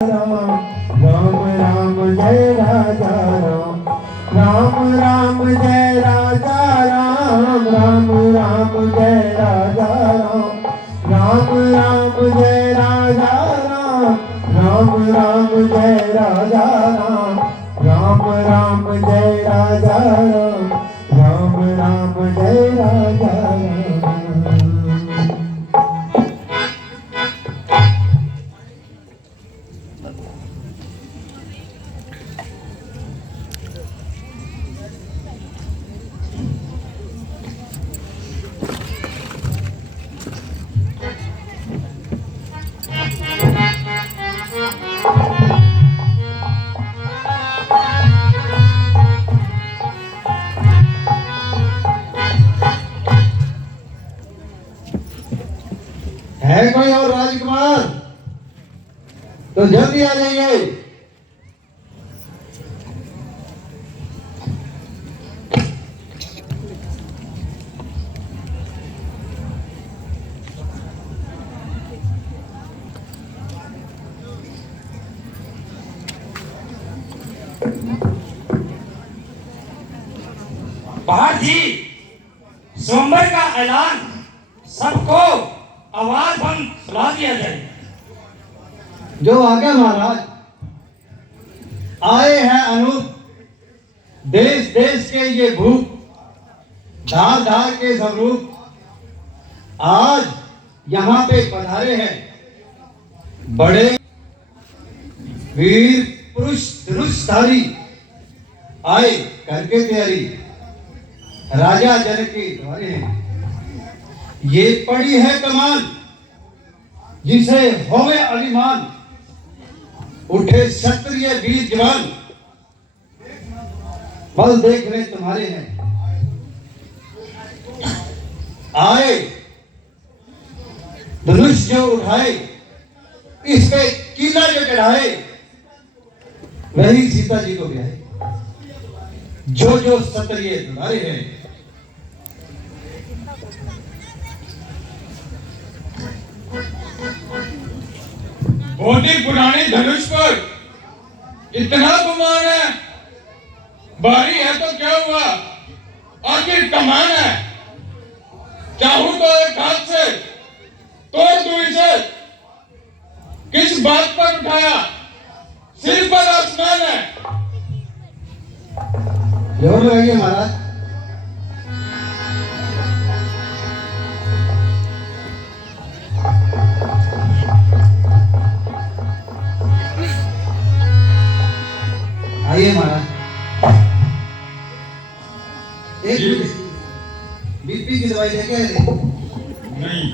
राम राम जय राजा राम राम राम जय राजा राम राम राम जय राजा राम राम राम जय राजा राम राम राम जय राजा राम राम राम जय राजा राम राम राम जय राजा राम। है कोई और राजकुमार तो जल्दी आ जाइए। बाहर जी सोमवार का ऐलान सबको आवाज बंद सुना दिया जाए। जो आगे महाराज आए हैं अनूप देश देश के ये भूप धार धार के स्वरूप आज यहाँ पे पधारे हैं बड़े वीर पुरुष धनुषधारी आए करके तैयारी राजा जनक के द्वारे हैं। ये पड़ी है कमान जिसे होवे अभिमान उठे क्षत्रिय वीर जवान बल देखने तुम्हारे हैं। आए धनुष जो उठाए इस पे कीला जो चढ़ाए वही सीता जी को ब्याहे। जो क्षत्रिय तुम्हारे हैं मोटी पुरानी धनुष पर इतना गुमान है। बारी है तो क्या हुआ, आखिर कमान है। चाहूं तो एक हाथ से तोड़ दूं इसे। किस बात पर उठाया, सिर पर आसमान है। जोर लगाइए महाराज। आइए महाराज। एक बीपी की दवाई लेके आए थे? नहीं,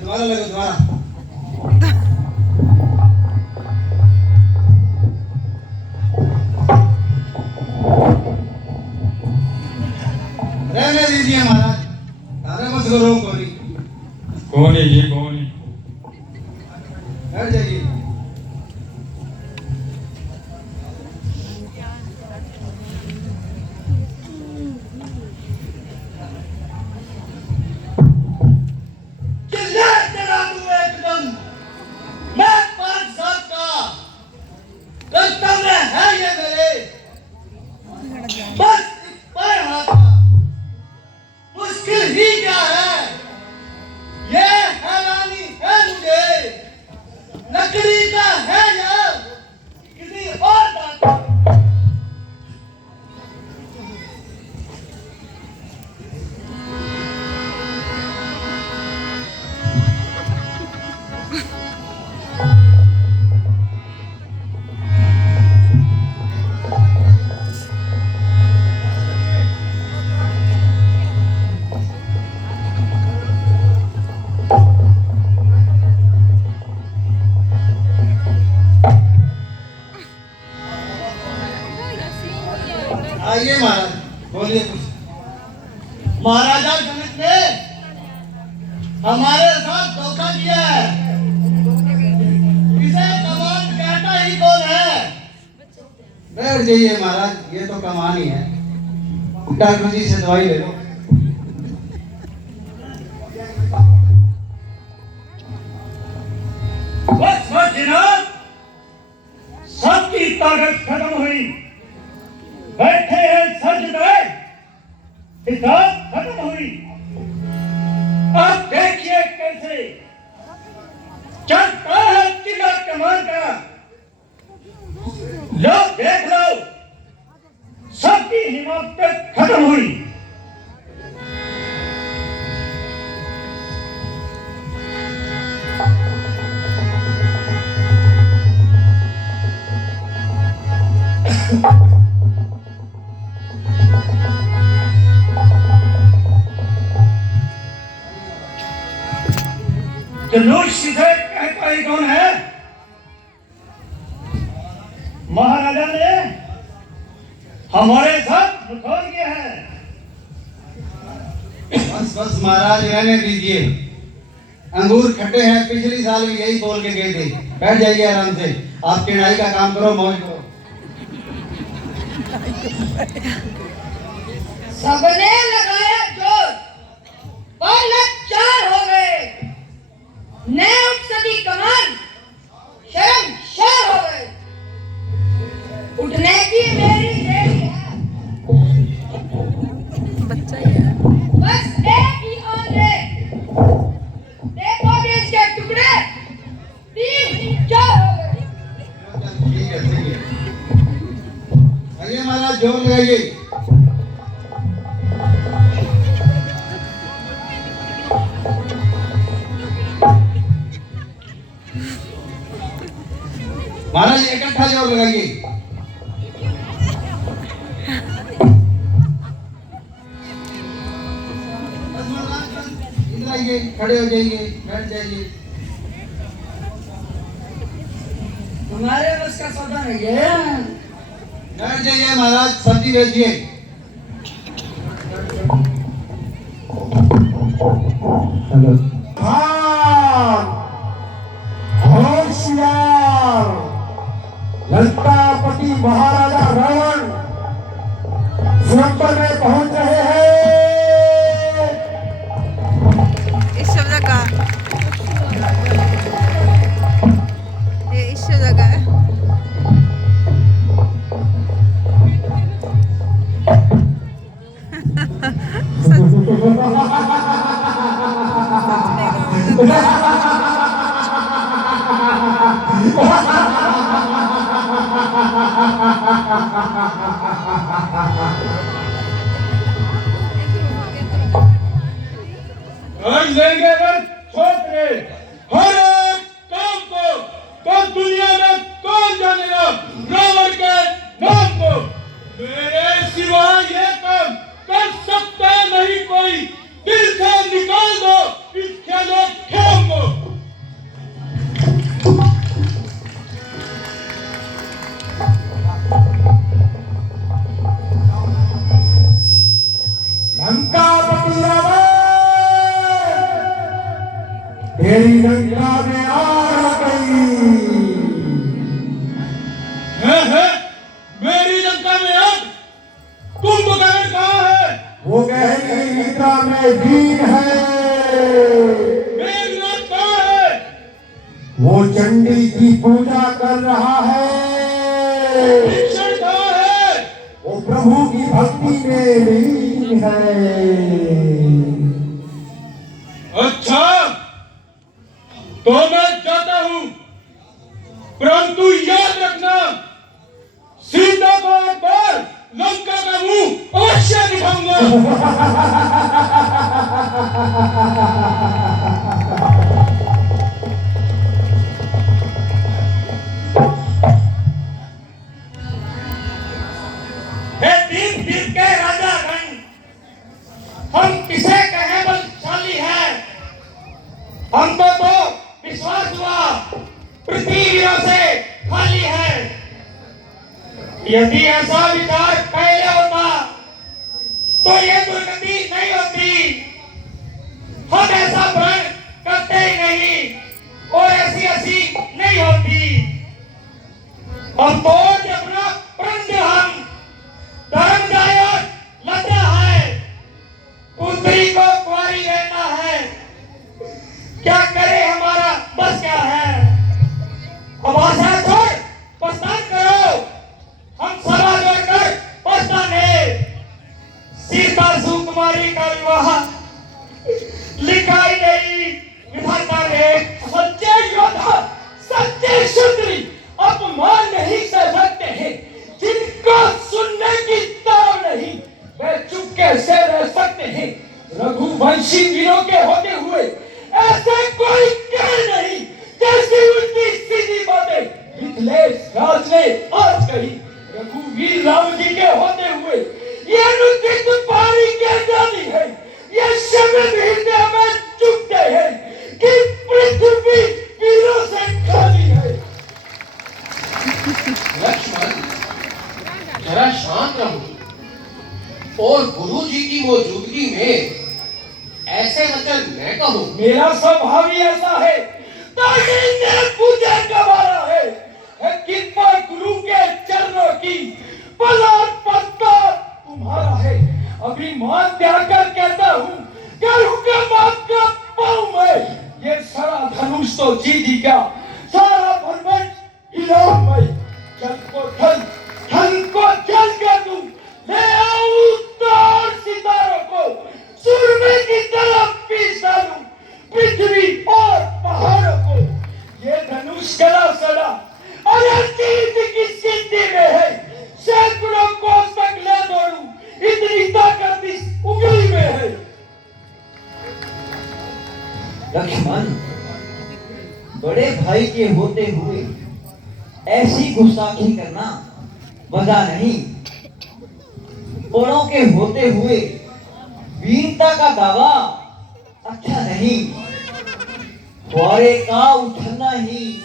दोबारा लगो दोबारा। रहने दीजिए महाराज, तारे मत करो कोई। कौन है ये, कौन है? बैठ जाइए। आइए महाराज, बोलिए कुछ। महाराजा जनक ने हमारे साथ धोखा किया है। इसे कमान कहता ही कौन है? बैठ जाइए महाराज, ये तो कमान ही है। डॉक्टर जी से दवाई ले लो। बस बस जनाब, सबकी ताकत खत्म हुई, बैठे हैं सर झुकाए, हिदायत खत्म हुई। अब देखिए कैसे चलता है किला कमान का, लो देख लो, सबकी हिम्मत खत्म हुई। धनुष सीधे कहता ही कौन है? महाराजा ने हमारे साथ मुखौल किया है। बस बस महाराज, रहने दीजिए। अंगूर खट्टे हैं, पिछली साल भी यही बोल के गए थे। बैठ जाइए आराम से, आप किराए का काम करो, मौज करो। सबने लगाया जोर, पर लाचार हो गए। न उठ सकी कमान, शर्मसार हो गए। उठने की मेरी देरी है, बच्चा ही है। बस एक ही आंधे। देखो कि इसके टुकड़े 3-4 हो गए। ठीक है, ठीक है। आइए महाराज, जोर लगाइए। महाराज इकट्ठा जोर लगाइए। बस महाराज, बस इधर आइए, खड़े हो जाइए, बैठ जाइए। हमारे बस का सौदा नहीं है। बैठ जाइए महाराज, सब्जी बेचिए। हेलो। होशियार लंकापति महाराजा रावण स्वयंवर में पहुंच रहे हैं। इस शब्द का ये इस शब्द का है। हम देंगे अगर छोटे हर एक काम को, तो दुनिया में कौन जानेगा रावण के नाम को। मेरे सिवा ये काम कर सकता नहीं कोई। दिल से निकाल दो इस खेलो खेम को। लंकापति रावण तेरी लंका में आग गई। है मेरी लंका में आग? कुंभकर्ण कहाँ है? वो गहरी निद्रा में दीन है। मेघनाद कहाँ है? वो चंडी की पूजा कर रहा है। भीषण कहाँ है? वो प्रभु की भक्ति में लीन है। अच्छा, तो मैं जाता हूं, परंतु याद रखना, सीता को एक बार लंका का मुंह अवश्य दिखाऊंगा। हे दीन दीन के राजा गण, हम किसे कहें बलशाली है? हमको तो विश्वास हुआ पृथ्वीवीरों से खाली है। यदि ऐसा विचार पहले होता तो ये दुर्गति नहीं होती। हम ऐसा प्रण करते ही नहीं और ऐसी हंसी नहीं होती। हम तो अपना प्रण हम धर्म जायज लज्जा है, पुत्री को कुंवारी रहना है। क्या करे, हमारा बस क्या है? अब आशा छोड़ प्रस्थान करो। मिथिलेश राज ने आज कही, रघुवीर राम जी के होते हुए ये अनुचित पारी क्या जानी है, ये शब्द हृदय में चुभते हैं कि पृथ्वी वीरों से खाली है। लक्ष्मण, जरा शांत रहो और गुरु जी की मौजूदगी में ऐसे वचन न कहो। मेरा स्वभाव ही ऐसा है, ताकि ने पूजा गवारा है कृपा गुरु के चरणों की, पलार पत्ता तुम्हारा है। अभिमान त्यागकर कहता हूँ, करूँगा आपका पाऊँ मैं, ये सारा धनुष तो जीत ही क्या, सारा भरमट हिलाऊं मैं। जल को धन, धन को जल कर दूं, ले आऊं तार सितारों को, सूरमे की तरफ पीस डालूं पृथ्वी और पहाड़ों को। ये धनुष गला सड़ा अरे जीत की सिद्धि में है, सैकड़ों कोस तक ले दौड़ूं, इतनी ताकत इस उंगली में है। लक्ष्मण, बड़े भाई के होते हुए ऐसी गुस्ताखी करना वजह नहीं। बड़ों के होते हुए वीरता का दावा अच्छा नहीं। द्वारे का उछलना ही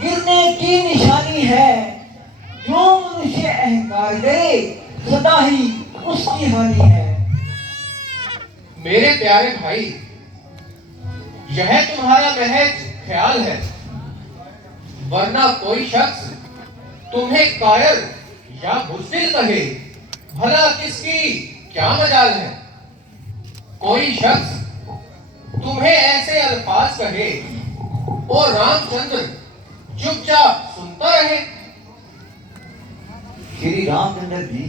गिरने की निशानी है। जो मनुष्य अहंकार करे सदा ही उसकी हानि है। मेरे प्यारे भाई, यह तुम्हारा महज ख्याल है, वरना कोई शख्स तुम्हें कायर या बुज़दिल कहे, भला किसकी क्या मजाल है। कोई शख्स तुम्हें ऐसे अल्फाज कहे और रामचंद्र चुपचाप सुनता रहे। श्री रामचंद्र जी,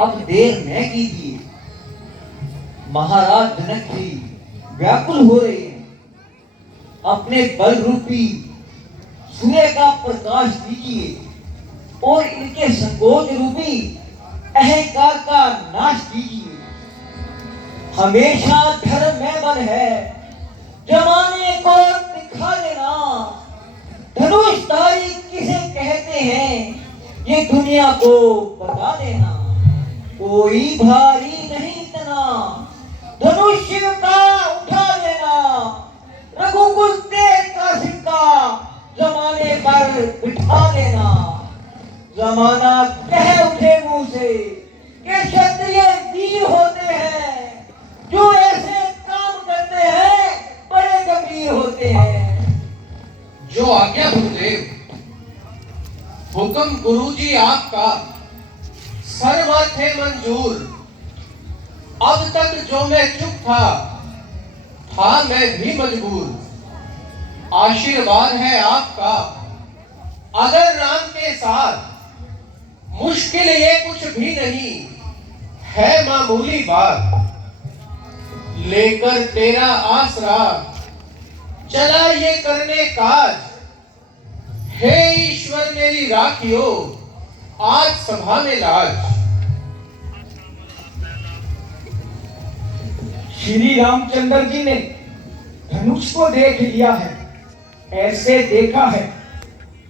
अब देर न कीजिए। महाराज जनक जी व्याकुल हो रहे हैं। अपने बल रूपी सूर्य का प्रकाश दीजिए और इनके संकोच रूपी अहंकार का नाश कीजिए। हमेशा धर्म में बल है, जमाने को दिखा देना। धनुषधारी किसे कहते हैं ये दुनिया को बता देना। कोई भारी नहीं तना, धनुष का उठा लेना। रघुकुल का सिक्का जमाने पर बिठा देना। जमाना कह उठे मुंह से कि क्षत्रिय वीर होते हैं, जो ऐसे काम करते हैं बड़े गंभीर होते हैं। जो आज्ञा गुरुदेव। हुक्म गुरुजी आपका, सर्व थे मंजूर। अब तक जो मैं चुप था मैं भी मजबूर। आशीर्वाद है आपका, अगर राम के साथ मुश्किल ये कुछ भी नहीं है, मामूली बात। लेकर तेरा आसरा चला ये करने काज। हे ईश्वर मेरी राखियो, आज सभा में लाज। श्री रामचंद्र जी ने धनुष को देख लिया है। ऐसे देखा है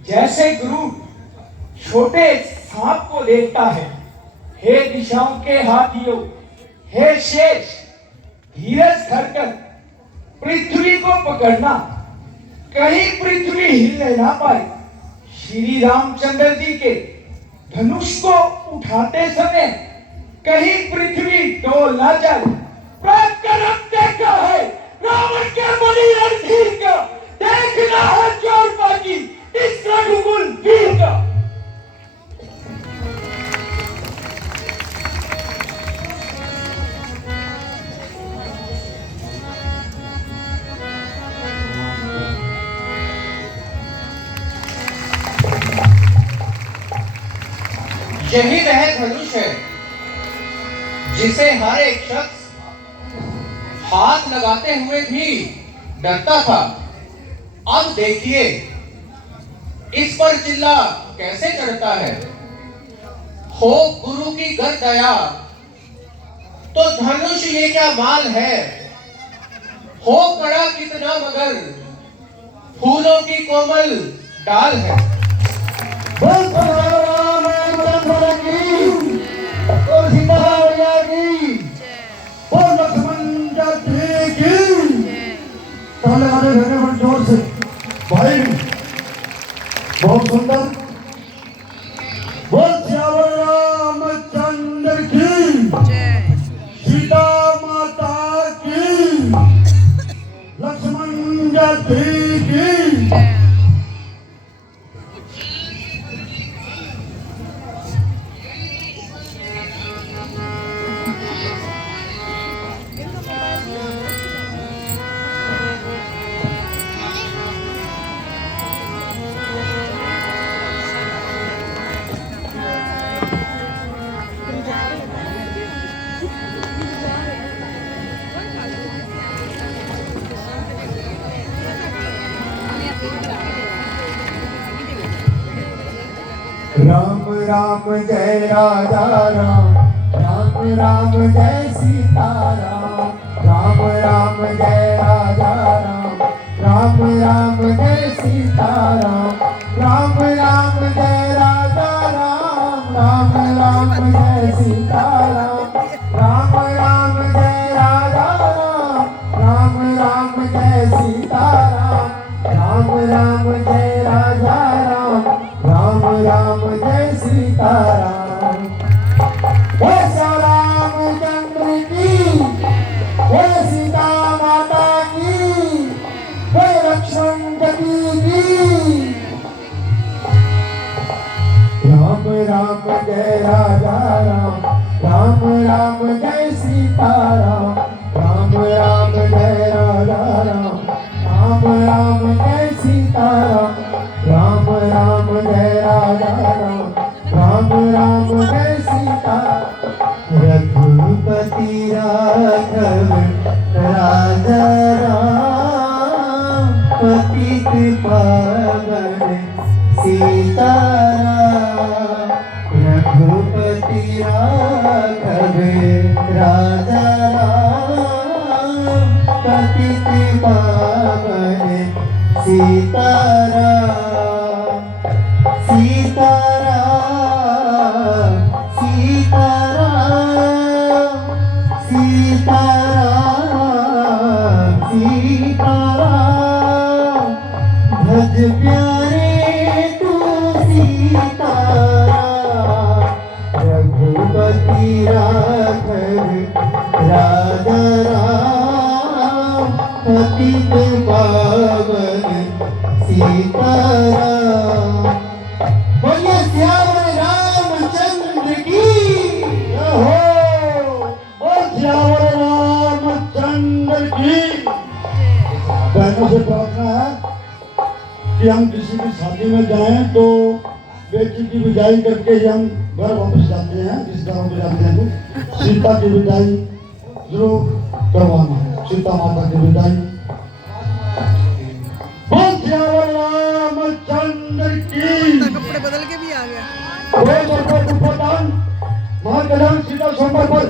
जैसे गुरु छोटे सांप को देखता है। हे दिशाओं के हाथियों, हे शेष, धीरज धरकर पृथ्वी को पकड़ना, कहीं पृथ्वी हिलने ना पाए। श्री रामचंद्र जी के धनुष को उठाते समय कहीं पृथ्वी डोल ना जाए। पराक्रम देखा है रावण के बलि रणधीर का, देखना है जोर बाकी इस रघुकुल वीर का। यही वह धनुष है जिसे हर एक शख्स हाथ लगाते हुए भी डरता था। अब देखिए इस पर चिल्ला कैसे चढ़ता है। हो गुरु की गर दया, तो धनुष ये क्या माल है। हो कड़ा कितना मगर, फूलों की कोमल डाल है। बोल रामचंद्र की और सीता मैया की और लक्ष्मण जी की। ताले वाले भेजे बड़े जोर से भाई, बहुत सुंदर। बोल श्यावर रामचंद्र की, जय सीता माता की, लक्ष्मण जी की। जय राम राम जय राजा राम, राम राम जय सीता राम, राम राम जय राजा राम, राम राम जय सीता राम, राम राम जय राजा राम, राम राम जय सीता राम, राम राम जय राजा राम, राम राम जय सीता राम, राम राम जय राजा राम, राम राम जय सीता राम। बोल श्री रामचंद्र की, बोल सीता माता की, बोल लक्ष्मण जी की। राम राम जय राजा राम, राम राम जय सीता राम, राम राम जय राजा राम, राम राम जय सीता राम, राम राम जय राजा राम, राम राम जय सीता। रघुपति राघव राजा राम, पतित पावन सीता राम। रघुपति राघव राजा राम, पतित पावन सीता राम। सीता राम, सीता राम, सीता राम, सीता राम। भज प्यारे तू सीता राम। रघुपति राघव राजा राम, पतित पावन सीता राम। बोलिए श्यावर रामचंद्र की जय हो। बोल श्यावर रामचंद्र की। बहनों से प्रार्थना है कि हम किसी की शादी में जाएं तो बेटी की विदाई करके ही हम घर वापस जाते हैं। जिस घर में जाते हैं तो सीता की विदाई जरूर करवाना है, सीता माता की विदाई। बोल श्यावर रामचंद्र की। कपड़े बदल के भी आ गया। महाकल्याण सीता सोमवार पर